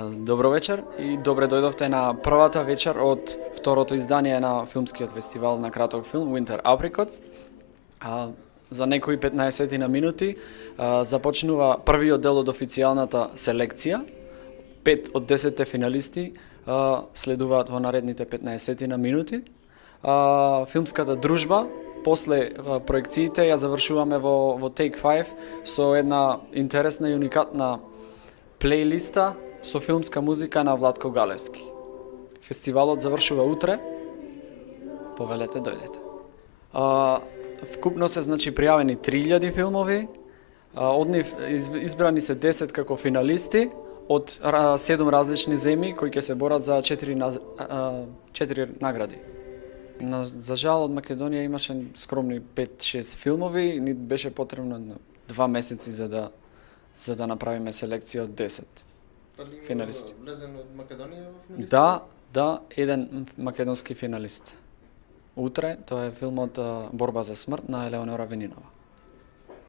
Добро вечер и добре дојдовте на првата вечер од второто издание на филмскиот фестивал на краток филм Winter Apricots. За некои 15 на минути започнува првиот дел од официјалната селекција. 5 од 10 финалисти следуваат во наредните 15 на минути. Филмската дружба после проекциите ја завршуваме во Take 5 со една интересна и уникатна плейлиста со филмска музика на Владко Галевски. Фестивалот завршува утре. Повелете, дојдете. Вкупно се пријавени 3000 филмови. Од нив избрани се 10 како финалисти од 7 различни земји кои ќе се борат за 4 награди. За жал од Македонија имаше скромни 5-6 филмови, ни беше потребно 2 месеци за да направиме селекција од 10 финалисти. Влезен од Македонија во финалистите? Да, еден македонски финалист. Утре, тоа е филмот Борба за смрт на Елеонора Венинова.